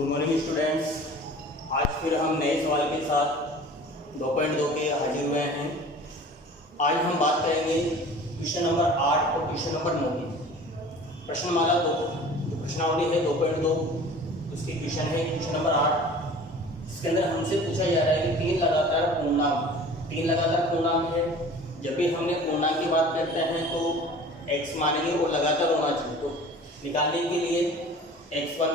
Good morning students. आज फिर हम नए सवाल के साथ 2.2 के हाजिर हुए हैं। आज हम बात करेंगे क्वेश्चन नंबर 8 और क्वेश्चन नंबर 9 की। प्रश्नमाला 2 जो प्रश्नावली है 2.2 उसकी क्वेश्चन है क्वेश्चन नंबर 8। इसके अंदर हमसे पूछा जा रहा है कि तीन लगातार पूर्णांक है। जब भी हमने पूर्णांक की बात करते हैं तो x मानेंगे और लगातार होना चाहिए। तो निकालने के लिए x1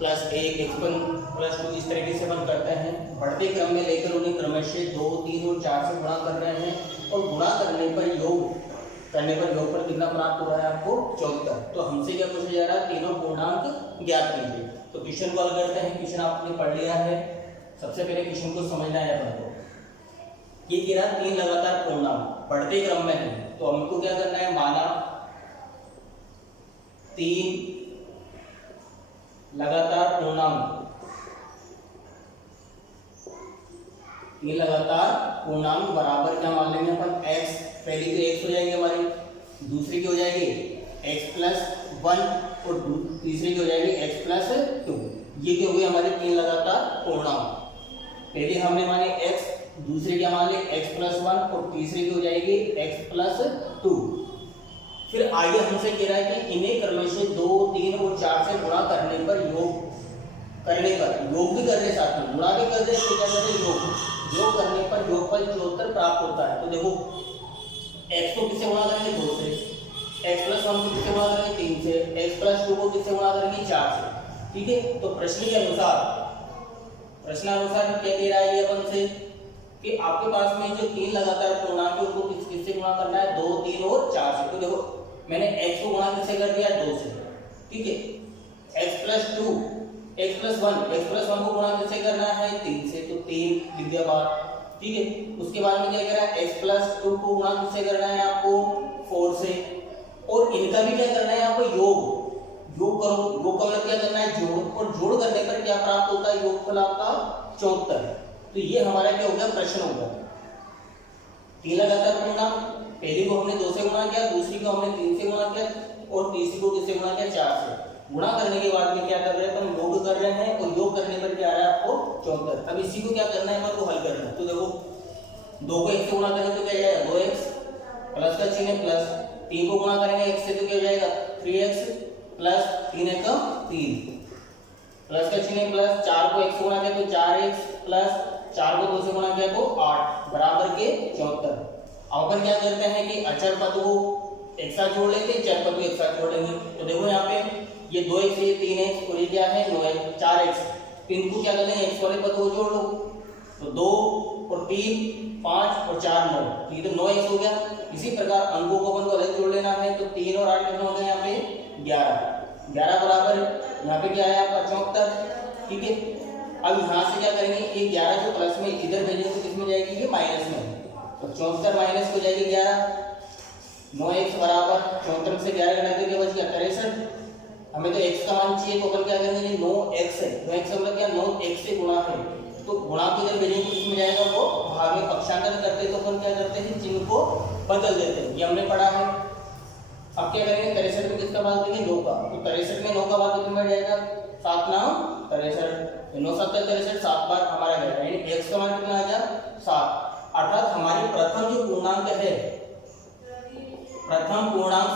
प्लस 1 x1 प्लस 2 इस तरीके से हम करते हैं। बढ़ते क्रम में लेकर उन्हें क्रमशः 2, 3 और 4 से गुणा कर रहे हैं और गुणा करने पर योग कितना प्राप्त हो रहा है आपको 74। तो हमसे क्या पूछा जा रहा है, तीनों पूर्णांक ज्ञात कीजिए। तो क्वेश्चन को हल करते हैं। क्वेश्चन आपने पढ़ लिया है। सबसे पहले क्वेश्चन को समझना है अपन को। ये कह रहा तीन लगातार पूर्णांक बढ़ते क्रम में है, तो हमको क्या करना है, माना तीन लगातार पूर्णांक बराबर क्या मान लेंगे अपन, x। पहली तो x हो जाएगी हमारी, दूसरी की हो जाएगी x प्लस 1 और तीसरी की हो जाएगी x प्लस 2। ये क्या हो गई हमारे तीन लगातार पूर्णांक। पहले हमने माने x, दूसरी क्या मान ले x प्लस 1 और तीसरी की हो जाएगी x प्लस 2। फिर आगे हमसे कह रहा है कि इन्हें क्रमशः 2, 3 और 4 से गुणा करने पर योग भी कर रहे, साथ में गुणा भी कर रहे, तो क्या करते योग करने पर योगफल 74 प्राप्त होता है। तो देखो x को किससे गुणा करेंगे 2 से, x प्लस 1 को किससे गुणा करेंगे 3 से, x प्लस 2 को किससे गुणा करेंगे 4 से। ठीक है, तो प्रश्नानुसार क्या कह रहा है ये अपन से कि आपके पास में जो तीन लगातार पूर्णांक है उनको किससे गुणा करना है, 2, 3 और 4 से। तो देखो मैंने x को गुणा किससे कर दिया 2 से। ठीक है, x प्लस 2 x प्लस 1 को गुणा किससे करना है 3 से, तो 3 लिख दिया बात। ठीक है, उसके बाद में क्या कह रहा है, x प्लस 2 को गुणा किससे करना है आपको 4 से, और इनका भी क्या करना है आपको योग करो। योग का मतलब क्या करना है जोड़, और जोड़ करने पर क्या प्राप्त होता है, योगफल आपका 74। तो ये हमारा क्या हो गया, प्रश्न होगा। तीन लगातार पूर्णांक, पहली को हमने 2 से गुणा किया, दूसरी को हमने 3 से गुणा किया और तीसरी को किससे गुणा किया 4 से। गुणा करने के बाद में क्या कर रहे हैं, हम योग कर रहे हैं और योग करने पर क्या आ रहा है आपको 74। अब इसी को क्या करना है, हमको हल करना है। तो देखो 2 को 1 से गुणा करेंगे तो क्या जाएगा 2x, प्लस का चिन्ह प्लस, 3 को गुणा करेंगे x से तो क्या हो जाएगा 3x प्लस 3 1 का 3, प्लस का चिन्ह प्लस, 4 को 1 से गुणा किया तो 4x प्लस 4 को 2 से गुणा किया तो 8 बराबर के 74। अब अपन क्या करते हैं कि अचर पद को एक साथ जोड़ लेते हैं, चर पद को एक साथ जोड़ लेंगे। तो देखो यहाँ पे ये 2x ये 3x और ये क्या है 9x 4x। तो इनको क्या कर लेंगे, x वाले पद को जोड़ लो, तो 2 और 3 5 और 4 9, तो ये तो 9x हो गया। इसी प्रकार अंकों को अपन को अलग जोड़ लेना है, तो 3 और 8 कितना हो गया यहाँ पे 11 बराबर यहाँ पे क्या है आपका 74। ठीक है, अब यहाँ से क्या करेंगे, ये 11 जो प्लस में इधर भेजेंगे तो किसमें जाएगी, ये माइनस में, तो 74 माइनस हो जाएगी 11। 9x बराबर 74 से 11 घटा करके बच गया 63। हमें तो x का मान चाहिए, तो अपन क्या करेंगे, 9x है, 9x मतलब क्या 9x से गुणा है, तो गुणा को इधर भेजेंगे तो किसमें जाएगा, वो भाग में पक्षांतर करते तो अपन क्या करते हैं, चिन्ह को बदल देते हैं, ये हमने पढ़ा है। अब क्या करेंगे, 63 में किसका भाग देंगे 9 का, तो 63 में 9 का भाग कितना बैठ जाएगा 7 9 63, 9 7 63, 7 बार हमारा गया, यानी x का मान कितना आ गया 7। अर्थात हमारी प्रथम जो पूर्णांक है, प्रथम पूर्णांक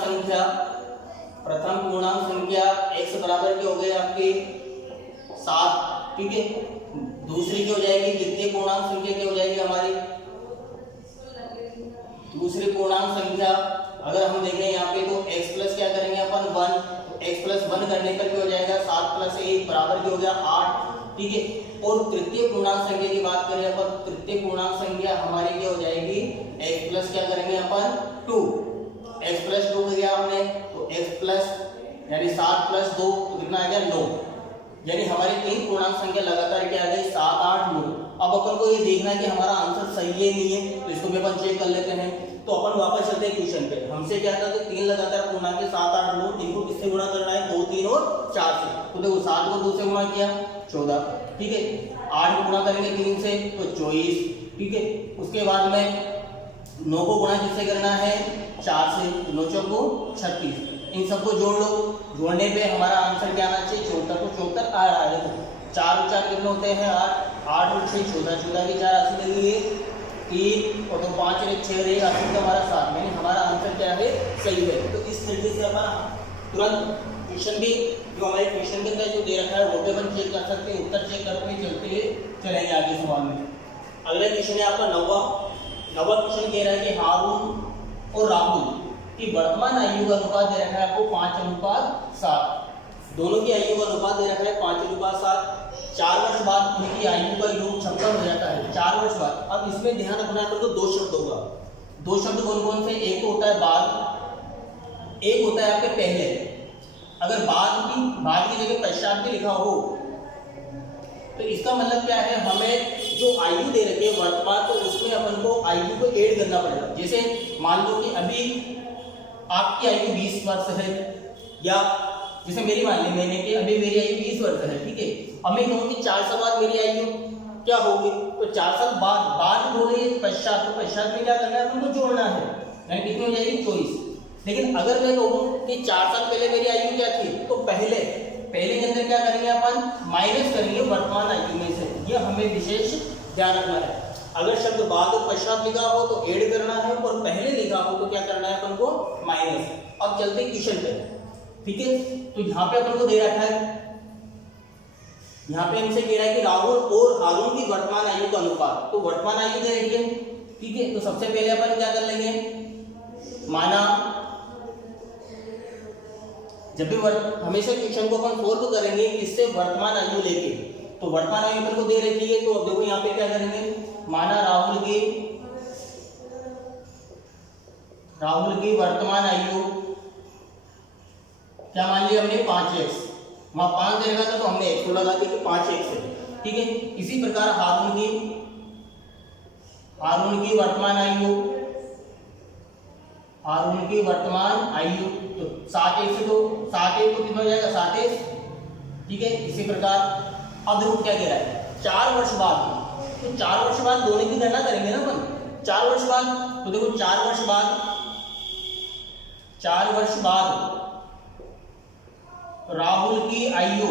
संख्या x बराबर के हो गए आपके 7। ठीक है, दूसरी की हो जाएगी द्वितीय पूर्णांक संख्या क्या हो जाएगी हमारी, दूसरी पूर्णांक संख्या अगर हम देखें यहाँ पे तो x प्लस क्या करेंगे अपन 1, तो x प्लस 1 करने पर क्या हो जाएगा 7 प्लस 1 बराबर क्या हो गया 8। ठीक है, और तृतीय पूर्णांक संख्या की बात करें अपन, तृतीय पूर्णांक संख्या हमारी क्या हो जाएगी, x प्लस क्या करेंगे अपन 2, x प्लस 2 कर दिया हमने, तो x प्लस यानी 7 प्लस 2 तो कितना आ गया 9, यानी हमारी तीन पूर्णांक संख्या लगातार क्या आ गई 7 8 9। अब अपन को ये देखना है कि हमारा आंसर सही है नहीं है, तो इसको भी अपन चेक कर लेते हैं। तो अपन वापस चलते हैं क्वेश्चन पे। हमसे क्या था कि तीन लगातार पूर्णांक 7 8 9, इनको किससे गुणा करना है 2 3 और 4 से। तो देखो 7 को 2 से गुणा किया 14, ठीक है, 8 को गुणा करेंगे 3 से तो 24, ठीक है, उसके बाद में 9 को गुणा किससे करना है 4 से, 9 4 को 36, इन सबको जोड़ लो, जोड़ने पे हमारा आंसर क्या आना चाहिए 74 को 74 आ रहा है। 4 और 4 कितने होते हैं 8, 8 और 6 14, 14 की 4 80 लगी है 3 और 2 5 और 1 6 रहेगा 80 का हमारा 7, यानी हमारा आंसर क्या है सही है। तो इस तरीके से अपन तुरंत क्वेश्चन भी जो हमारे क्वेश्चन के अंदर जो दे रखा है वो भी अपन चेक कर सकते हैं, उत्तर चेक करते हुए चलते चलेंगे आगे सवाल में। अगला क्वेश्चन है आपका नवा क्वेश्चन कह रहा है कि हारून और राहुल की वर्तमान आयु का अनुपात दे रखा है आपको 5:7, दोनों की आयु का अनुपात दे रखा है 5:7। 4 वर्ष बाद उनकी आयु का योग 56 हो जाता है 4 वर्ष बाद। अब इसमें ध्यान रखना है तो 2 शब्द होगा, 2 शब्द कौन कौन से, एक तो होता है बाद, एक होता है आपके पहले। अगर बाद की जगह पश्चात भी लिखा हो तो इसका मतलब क्या है, हमें जो आयु दे रखी है वर्तमान, तो उसमें अपन को आयु को ऐड करना पड़ेगा। जैसे मान लो कि अभी आपकी आयु 20 वर्ष है, या जैसे मेरी मान ली मैंने कि अभी मेरी आयु 20 वर्ष है, ठीक है। अब मैं कहूँ कि 4 साल बाद मेरी आयु क्या होगी, तो 4 साल बाद बोल रही है पश्चात, तो पश्चात में क्या करना है उनको जोड़ना है, यानी कितनी हो जाएगी 24। लेकिन अगर मैं कहूँ कि 4 साल पहले मेरी आयु क्या थी, तो पहले के अंदर क्या करेंगे अपन माइनस करेंगे वर्तमान आयु में से, ये हमें विशेष ध्यान रखना है। अगर शब्द बाद और पश्चात लिखा हो तो ऐड करना है, और पहले लिखा हो तो क्या करना है अपन को माइनस। अब चलते क्वेश्चन पे, ठीक है। तो यहाँ पे अपन को दे रखा है, यहाँ पे हमसे कह रहा है कि राहुल और हारून की वर्तमान आयु का अनुपात, तो वर्तमान आयु दे रही है, ठीक है। तो सबसे पहले अपन क्या कर लेंगे, माना जब भी हमेशा क्वेश्चन को अपन सोल्व करेंगे किससे, वर्तमान आयु लेके, तो वर्तमान आयु अपन को दे रखी है। तो अब देखो यहाँ पे क्या करेंगे, माना राहुल की वर्तमान आयु क्या मान लिया हमने 5x, वहां 5 दे रखा था तो हमने 100 लगा दिया कि 5x है, ठीक है। इसी प्रकार हारून की वर्तमान आयु तो 7x से, तो 7x तो कितना हो जाएगा 7x, ठीक है। इसी प्रकार अब देखो क्या कह रहा है 4 वर्ष बाद, तो 4 वर्ष बाद दोनों की गणना करेंगे ना अपन, 4 वर्ष बाद। तो देखो 4 वर्ष बाद राहुल की आयु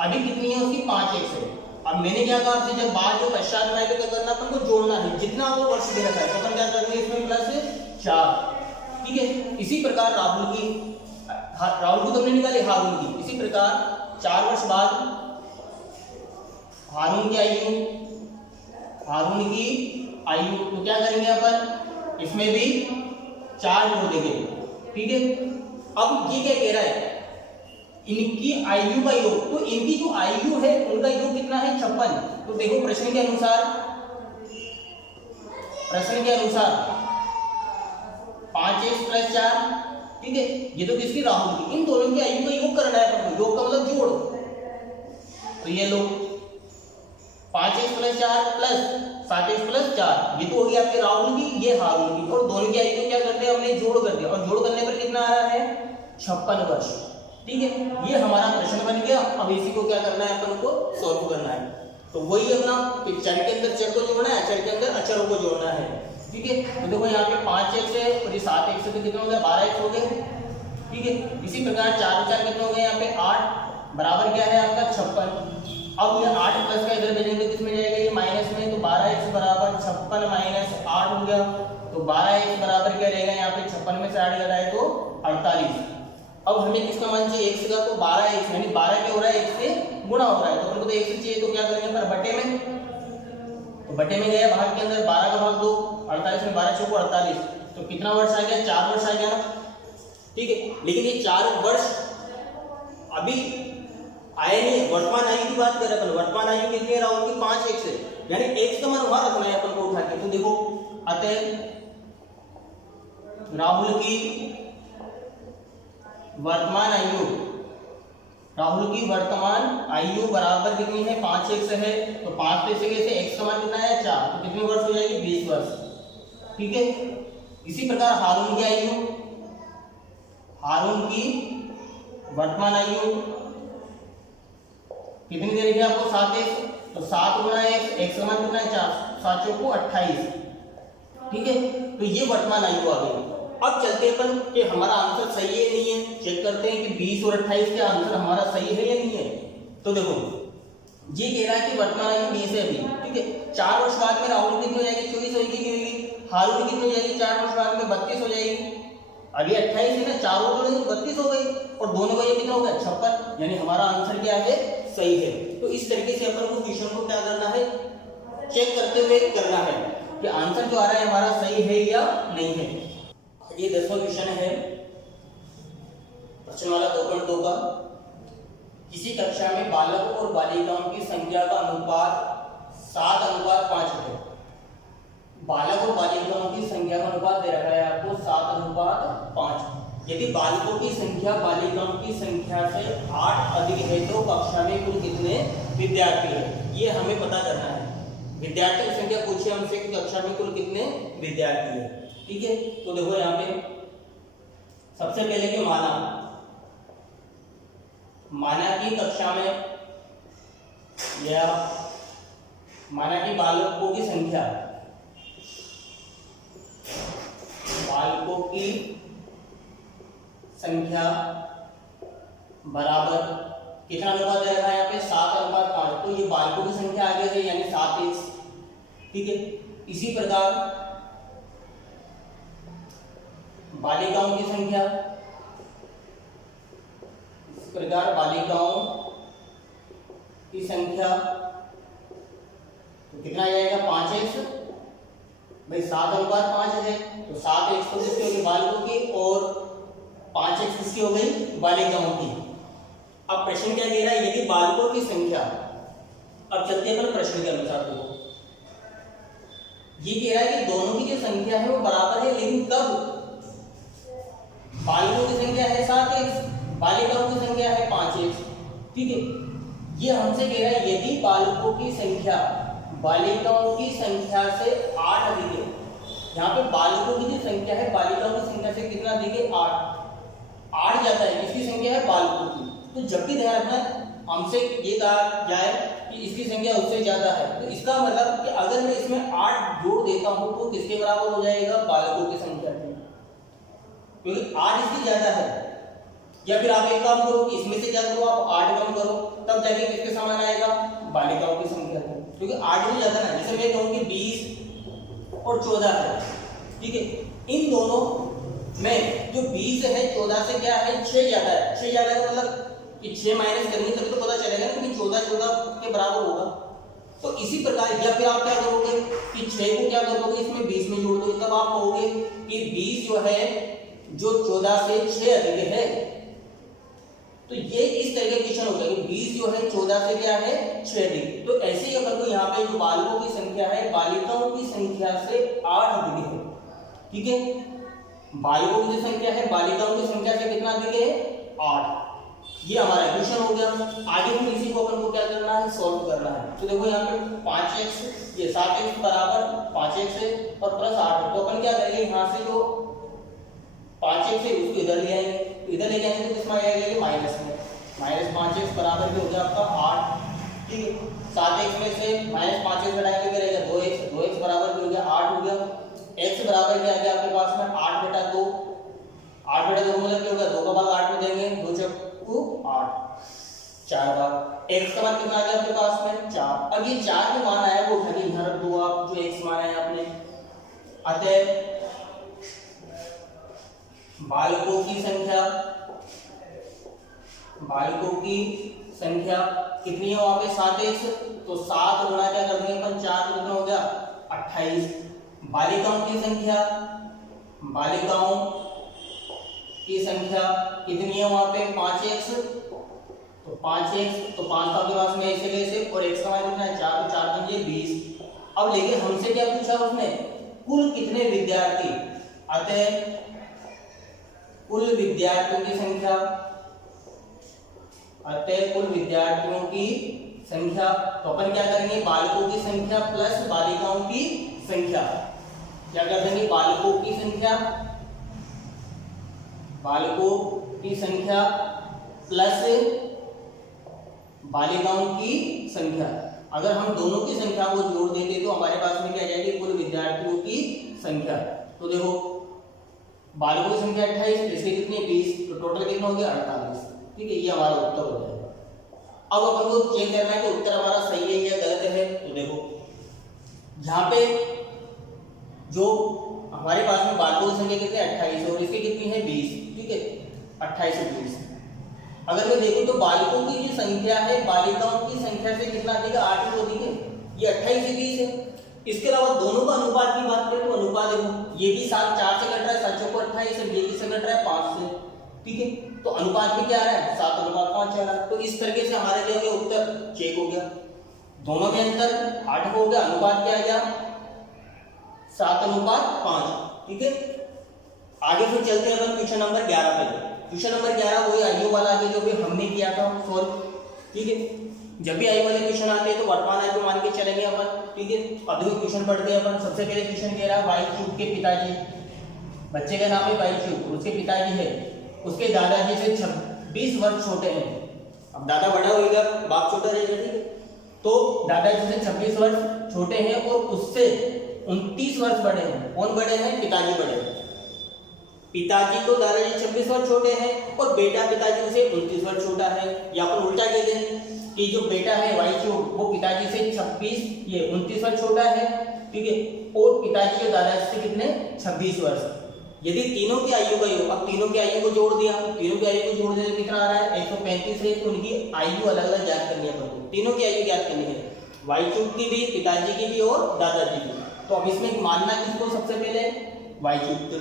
अभी कितनी है उसकी 5x है। अब मैंने क्या कहा आपसे, जब बाद जो पश्चात में आएगा तो क्या करना अपन को जोड़ना है, जितना वो वर्ष दे रखा है तो अपन क्या करेंगे इसमें +4, ठीक है। इसी प्रकार राहुल की तो हमने निकाली, हारून की, इसी प्रकार 4 वर्ष बाद हारून की आयु तो क्या करेंगे अपन, इसमें भी 4 जोड़ देंगे, ठीक है। अब ये क्या कह रहा है, इनकी आयु का योग, तो इनकी जो आयु है उनका योग कितना है 56। तो देखो प्रश्न के अनुसार 5x + 4, ठीक है। ये तो किसकी, राहुल की, इन दोनों की आयु का योग करना है, योग का मतलब जोड़। तो ये लो 5x + 4 + 7x + 4, ये तो होगी आपके राहुल की, ये हारून की, और दोनों की आयु को क्या करते हैं हमने जोड़ कर दिया, और जोड़ करने पर कितना आ रहा है 56 वर्ष, ठीक है। ये हमारा प्रश्न बन गया। अब इसी को क्या करना है अपन को सॉल्व करना है, तो वही अपना चर के अंदर चर को जोड़ना है, चर के अंदर अचरों को जोड़ना है, ठीक है। तो देखो यहाँ पे 5x है और ये 7x है, तो कितना हो गया 12x हो गए, ठीक है। इसी प्रकार 4 और 4 कितने हो गए यहाँ पे 8, बराबर क्या है आपका 56। अब ये 8 प्लस का इधर भेजेंगे किसमें जाएगा, ये माइनस में, तो 12x बराबर 56 - 8 हो गया। तो 12x बराबर क्या रहेगा, यहाँ पे 56 में से 8 घटाए तो 48। अब हमें किसका मान चाहिए, x का, तो 12x, यानी 12 क्या हो रहा है 1 से गुणा हो रहा है, तो अपन को तो 1 से चाहिए, तो क्या करेंगे पर बटे में, तो बटे में गया भाग के अंदर 12 का भाग 2, 48 में 12 चौको 48, तो कितना वर्ष आ गया 4 वर्ष आ गया ना, ठीक है। लेकिन ये 4 वर्ष अभी आया नहीं, वर्तमान आयु की बात कर रहे हैं, वर्तमान आयु कितनी है राहुल की 5x है, यानी x का मान वहां रखना है अपन को उठा के। तो देखो अतः राहुल की वर्तमान आयु बराबर कितनी है 5x है, तो 5 पे से कैसे x का मान कितना है 4, तो कितनी वर्ष हो जाएगी 20 वर्ष, ठीक है। इसी प्रकार हारून की वर्तमान आयु कितनी दे रही है आपको 7x, तो 7 गुणा x का मान कितना है 4, 7 चौको 28, ठीक है। तो ये वर्तमान आयु आ गई। अब चलते हैं अपन कि हमारा आंसर सही है नहीं है, चेक करते हैं कि 20 और 28 का आंसर हमारा सही है या नहीं है। तो देखो ये कह रहा है कि वर्तमान आयु 20 है अभी, ठीक है। 4 वर्ष बाद में राहुल कितनी हो जाएगी, 24 होगी नहीं होगी। हाल में कितनी हो जाएगी, 4 वर्ष बाद में 32 हो जाएगी। अभी 28 है ना, 4 और 2 32 हो गई, और दोनों का ये कितना हो गया 56, यानी हमारा आंसर क्या है, सही है। तो इस तरीके से अपन को क्वेश्चन को क्या करना है, चेक करते हुए करना है कि आंसर जो आ रहा है हमारा सही है या नहीं है। ये 10वां क्वेश्चन है प्रश्न वाला 2.2 का। किसी कक्षा में बालकों और बालिकाओं की संख्या का अनुपात 7:5 है। बालक और बालिकाओं की संख्या का अनुपात दे रखा है आपको 7:5। यदि बालकों की संख्या बालिकाओं की संख्या से 8 अधिक है तो कक्षा में कुल कितने विद्यार्थी है, ये हमें पता करना है। विद्यार्थी की संख्या पूछे हमसे कि कक्षा में कुल कितने विद्यार्थी है, ठीक है। तो देखो यहाँ पे सबसे पहले कि माना कि कक्षा में या माना कि बालकों की संख्या बराबर कितना अनुपात दे रखा है यहाँ पे 7:5। तो ये बालकों की संख्या आगे है यानी 7x, ठीक है। इसी प्रकार बालिकाओं की संख्या, इस प्रकार बालिकाओं की संख्या तो कितना आ जाएगा 5x, भाई 7:5 है तो 7x तो किसकी होगी, बालकों की, और 5x किसकी हो गई, बालिकाओं की। अब प्रश्न क्या कह रहा है, यदि बालकों की संख्या, अब चलते हैं प्रश्न के अनुसार, तो ये कह रहा है कि दोनों की जो संख्या है वो बराबर है, लेकिन कब, बालकों की संख्या है 7x, बालिकाओं की संख्या है 5x, ठीक है। ये हमसे कह रहा है यदि बालकों की संख्या बालिकाओं की संख्या से 8 अधिक है। यहाँ पे बालकों की जो संख्या है बालिकाओं की संख्या से कितना अधिक है, 8 जाता है, किसकी संख्या है, बालकों की। तो जब भी ध्यान रखना हमसे ये कहा जाए कि इसकी संख्या उससे ज्यादा है, तो इसका मतलब कि अगर मैं इसमें 8 जोड़ देता हूं तो किसके बराबर हो जाएगा, बालकों की संख्या के, क्योंकि 8 इसकी ज्यादा है। या फिर आप एक काम करो कि इसमें से क्या करो, आप 8 कम करो, तब जाके किसके समान आएगा, बालिकाओं की संख्या है, क्योंकि 8 भी ज्यादा ना। जैसे मैं कहूँ कि 20 और 14 है, ठीक है। इन दोनों में जो 20 है 14 से क्या है, 6 ज्यादा है। 6 ज्यादा का मतलब कि 6 माइनस करेंगे तभी तो पता चलेगा ना कि 14 के बराबर होगा। तो इसी प्रकार, या फिर आप क्या करोगे कि 6 को क्या करोगे, इसमें 20 में जोड़ दोगे, तब आप कहोगे कि 20 जो है जो 14 से 6 अधिक है। तो ये इस तरह का क्वेश्चन होगा कि 20 जो है 14 से क्या है, 6 अधिक। तो ऐसे ही अपन को यहाँ पे जो बालकों की संख्या है बालिकाओं की संख्या से 8 अधिक है, ठीक है। बालकों की संख्या है बालिकाओं की संख्या से कितना अधिक है, 8। ये हमारा क्वेश्चन हो गया। आगे फिर इसी को अपन को क्या करना है, सॉल्व करना है। तो देखो यहाँ पे 5x, ये 7x बराबर 5x है और प्लस 8 है। तो अपन क्या करेंगे, यहाँ से जो 5x है उसको इधर ले आएंगे, इधर ले जाएंगे तो किसमें आएगा, माइनस में, -5x बराबर हो गया आपका 8, ठीक है। 7x में से -5x घटाएंगे क्या रहेगा, 2x, 2x बराबर हो गया 8 हो गया। x बराबर क्या आ गया आपके पास में 8/2, 8/2 मतलब क्या होगा, 2 का भाग 8 में देंगे, 2 चौको 8, 4 भाग, x का मान कितना आ गया आपके पास में 4। अब ये 4 जो मान आया वो उठा के यहाँ रख दो आप, जो x मान आया आपने। अतः बालकों की संख्या कितनी है वहां पे 7x, तो 7 गुणा क्या कर देंगे अपन 4, तो कितना हो गया 28। बालिकाओं की संख्या कितनी है वहां पे 5x, तो 5x, तो 5 आपके पास में ऐसे कैसे, और x का मान कितना है 4, तो 4 पंजे 20। अब लेकिन हमसे क्या पूछा उसने, कुल कितने विद्यार्थी। अतः कुल विद्यार्थियों की संख्या, तो अपन क्या करेंगे, बालकों की संख्या प्लस बालिकाओं की संख्या, क्या कर देंगे, बालकों की संख्या प्लस बालिकाओं की संख्या। अगर हम दोनों की संख्या को जोड़ देते तो हमारे पास में क्या आ जाएगी, कुल विद्यार्थियों की संख्या। तो देखो बालकों की संख्या 28, इसके कितनी 20, तो टोटल कितना हो गया 48। ठीक है, ये हमारा उत्तर हो जाएगा। अब अपन को चेक करना है कि उत्तर हमारा सही है या गलत है। तो देखो यहाँ पे जो हमारे पास में बालकों की संख्या कितनी 28 और इसकी कितनी है 20। ठीक है, 28 और 20। अगर मैं देखूं तो बालकों की जो संख्या है बालिकाओं की संख्या से कितना अधिक है, 8 को अधिक है। ये 28 से 20 है। इसके अलावा दोनों का अनुपात की बात करें तो अनुपात देखो, ये भी 7 4 से कट रहा है, 7 चौको 28 है, ये किससे कट रहा है 5 से। ठीक है, तो अनुपात भी क्या आ रहा है 7:5 आ रहा है। तो इस तरीके से हमारे जो है उत्तर चेक हो गया, दोनों में अंतर 8 हो गया, अनुपात क्या आ गया 7:5। ठीक है, आगे फिर चलते हैं अपन क्वेश्चन नंबर 11 पे। क्वेश्चन नंबर 11 वही आयु वाला आगे जो भी हमने किया था सॉल्व। ठीक है, जब भी आयु वाले क्वेश्चन आते हैं तो वर्तमान आयु को मान के चलेंगे अपन। ठीक है, अब देखो क्वेश्चन पढ़ते हैं अपन। सबसे पहले क्वेश्चन कह रहा है वाई क्यूब के पिताजी, बच्चे का नाम है वाई क्यूब, उसके पिताजी है, उसके दादाजी से 26 वर्ष छोटे हैं। अब दादा बड़ा होगा, बाप छोटा रहेगा। ठीक है, तो दादाजी से 26 वर्ष छोटे हैं और उससे 29 वर्ष बड़े हैं। कौन बड़े हैं, पिताजी बड़े हैं। पिताजी तो दादाजी 26 वर्ष छोटे हैं और बेटा पिताजी से 29 वर्ष छोटा है। या अपन उल्टा कह दें कि जो बेटा है वाई क्यूब वो पिताजी से 29 वर्ष छोटा है। ठीक है, और पिताजी और दादाजी से कितने 26 वर्ष। यदि तीनों की आयु का योग, अब तीनों की आयु को जोड़ दिया, तीनों की आयु को जोड़ दिया तो कितना आ रहा है 135 है। तो उनकी आयु अलग अलग ज्ञात करनी है अपन को, तीनों की आयु ज्ञात करनी है, वाई क्यूब की भी, पिताजी की भी और दादाजी की। तो अब इसमें मानना किसको सबसे पहले वाई क्यूब को,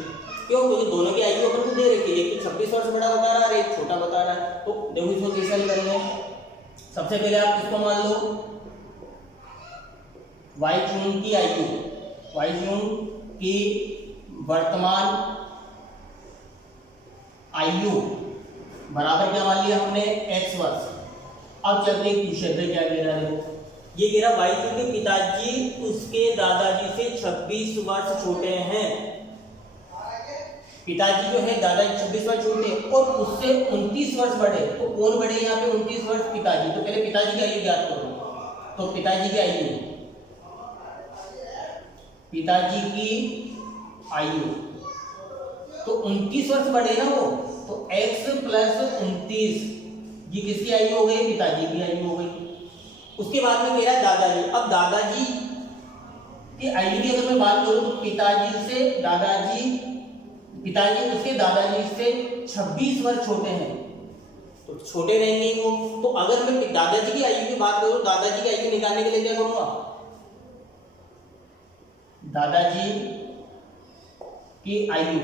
क्यों, क्योंकि दोनों की आयु अपन को दे रखी है, एक 26 वर्ष बड़ा बता रहा है, एक छोटा बता रहा है। तो देखो इसको कैसे हल करेंगे। सबसे पहले आप किसको मान लो, वाई क्यूब की आयु, वाई क्यूब की वर्तमान आयु बराबर क्या मान लिया हमने x वर्ष। अब चलते हैं क्वेश्चन पे क्या कह रहा है। देखो ये कह रहा वाई क्यूब के पिताजी उसके दादाजी से 26 वर्ष छोटे हैं। पिताजी जो है दादाजी 26 वर्ष छोटे और उससे 29 वर्ष बड़े। तो कौन बड़े यहाँ पे 29 वर्ष, पिताजी। तो पहले पिताजी की आयु ज्ञात करो। तो पिताजी की आयु, पिताजी की आयु तो 29 वर्ष बड़े ना वो, तो x प्लस 29 ये किसकी आयु हो गई, पिताजी की आयु हो गई। उसके बाद में कह रहा है दादाजी। अब दादाजी की आयु की अगर मैं बात करूं तो पिताजी से दादाजी, पिताजी उसके दादाजी से 26 वर्ष छोटे हैं, तो छोटे रहेंगे वो। तो अगर मैं दादाजी की आयु की बात करूं, दादाजी की आयु निकालने के लिए क्या करूंगा, दादाजी की आयु।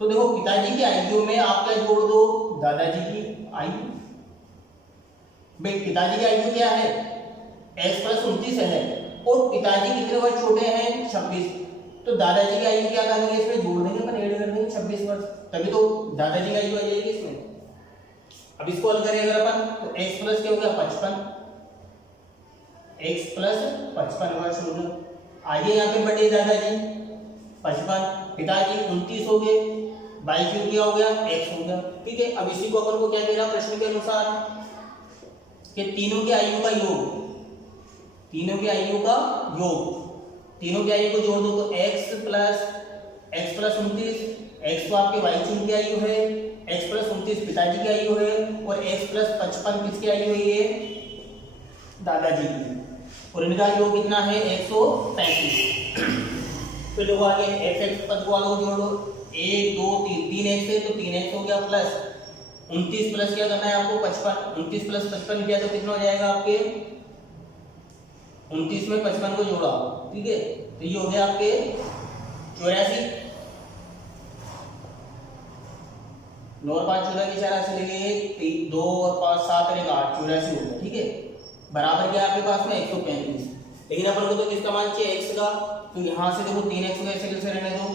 तो देखो पिताजी की आयु में आप क्या जोड़ दो, दादाजी की आयु। भाई पिताजी की आयु क्या है x प्लस 29 है और पिताजी कितने वर्ष छोटे हैं 26। तो दादाजी की आयु क्या करेंगे, इसमें जोड़ देंगे, पर ऐड कर देंगे 26 वर्ष, तभी तो दादाजी की आयु आ जाएगी इसमें। अब इसको हल करें अगर अपन तो x प्लस क्या हो गया 55, x प्लस 55 वर्ष हो गए। आगे यहाँ पे बढ़े दादाजी 55, पिताजी 29 हो गए, बाई क्यूब क्या हो गया x हो गया। ठीक है, अब इसी को अपन को क्या कह रहा प्रश्न के अनुसार कि तीनों की आयु का योग, तीनों की आयु का योग, तीनों की आयु को जोड़ दो तो x प्लस 29, x तो आपके वाई क्यूब की आयु है, x प्लस 29 पिताजी की आयु है और x प्लस 55 किसकी आयु है, ये दादाजी की, और इनका योग कितना है 135। फिर देखो आगे x पद को आगे जोड़ दो, 1 2 3 3x है तो 3x हो गया प्लस 29 प्लस क्या करना है आपको 55, 29 प्लस 55 किया तो कितना हो जाएगा आपके 29 में 55 को जोड़ा। ठीक है, तो ये हो गया आपके 84, 9 और 5 14 की 4 से लेंगे 2 और 5 7 और 8 84 हो गया। ठीक है, बराबर क्या आपके पास में 135। लेकिन अपन को तो किसका मान चाहिए x का, तो यहाँ से देखो 3x को ऐसे कैसे रहने दो,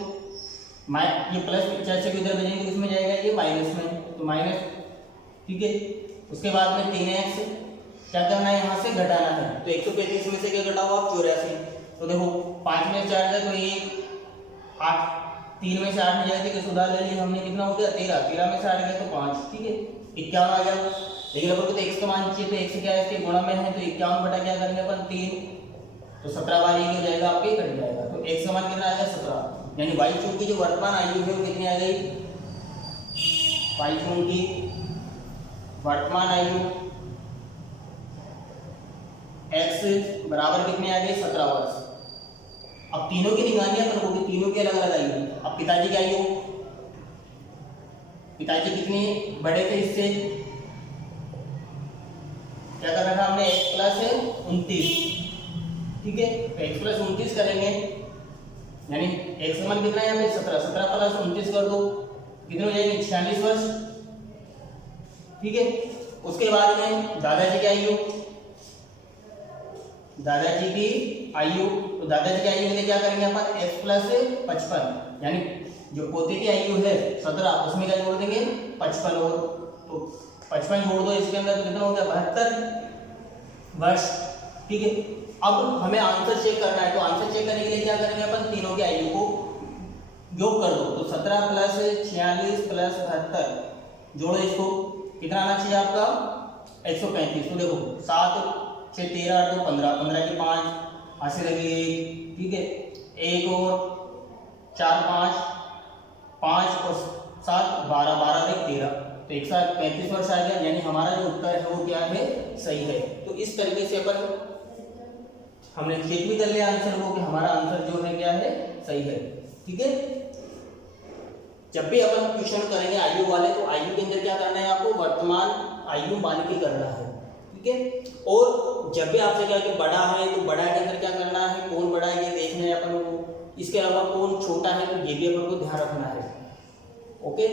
ये प्लस पिक्चर से इधर भेजेंगे तो किसमें जाएगा, ये माइनस में, तो माइनस। ठीक है, उसके बाद में 3x क्या करना है, यहाँ से घटाना है, तो 135 में से क्या घटाओ आप 84। तो देखो 5 में 4 जाए तो 1 8, 3 में से 8 में जाए तो सुधार ले लिया हमने, कितना हो गया 13, 13 में से 8 गया तो 5। ठीक है, 51 आ गया। लेकिन अपन को तो x का मान चाहिए, तो x क्या है इसके गुणा में है, तो 51 बटा क्या करेंगे अपन 3, तो 17 बार ये हो जाएगा आपके कट जाएगा। तो x का मान कितना आएगा 17। यानी वाई क्यूब की जो वर्तमान आयु है वो कितनी आ गई, वाई क्यूब की वर्तमान आयु x बराबर कितने आ गए, 17 वर्ष। अब तीनों की निगरानी अपन होगी, तीनों की अलग अलग आयु। अब पिताजी की आयु, पिताजी कितने बड़े थे इससे, क्या करना था हमने, x प्लस 29, ठीक है। तो x प्लस 29 करेंगे, यानी x का मान कितना है यहाँ पे 17, 17 प्लस 29 कर दो, कितने हो जाएंगे 46 वर्ष, ठीक है। उसके बाद में दादाजी की आयु, दादाजी की आयु, तो दादाजी की आयु के लिए क्या करेंगे अपन, x प्लस 55, यानी जो पोते की आयु है 17, उसमें क्या जोड़ देंगे 55, और तो 55 जोड़ दो इसके अंदर, तो कितना हो गया 72 वर्ष, ठीक है। अब हमें आंसर चेक करना है, तो आंसर चेक करने के लिए क्या करेंगे अपन, तीनों की आयु को योग कर दो, तो 17 प्लस 46 प्लस 72 जोड़ो, इसको कितना आना चाहिए आपका 135। तो देखो 7 6 13 8 2 15, 15 की 5 हाथ से लगी 1, ठीक है, 1 और 4 5 5 और 7 12, 12 एक 13, तो 135 वर्ष आ गया। यानी हमारा जो उत्तर है वो क्या है, सही है। तो इस तरीके से अपन हमने चेक भी कर लिया आंसर को कि हमारा आंसर जो है क्या है, सही है, ठीक है। जब भी अपन क्वेश्चन करेंगे आयु वाले, तो आयु के अंदर क्या करना है, आपको वर्तमान आयु मान के करना है, ठीक है। और जब भी आपसे क्या कि बड़ा है, तो बड़ा के अंदर क्या करना है, कौन बड़ा है ये देखना है अपन को, इसके अलावा कौन छोटा है, तो ये भी अपन को ध्यान रखना है, ओके।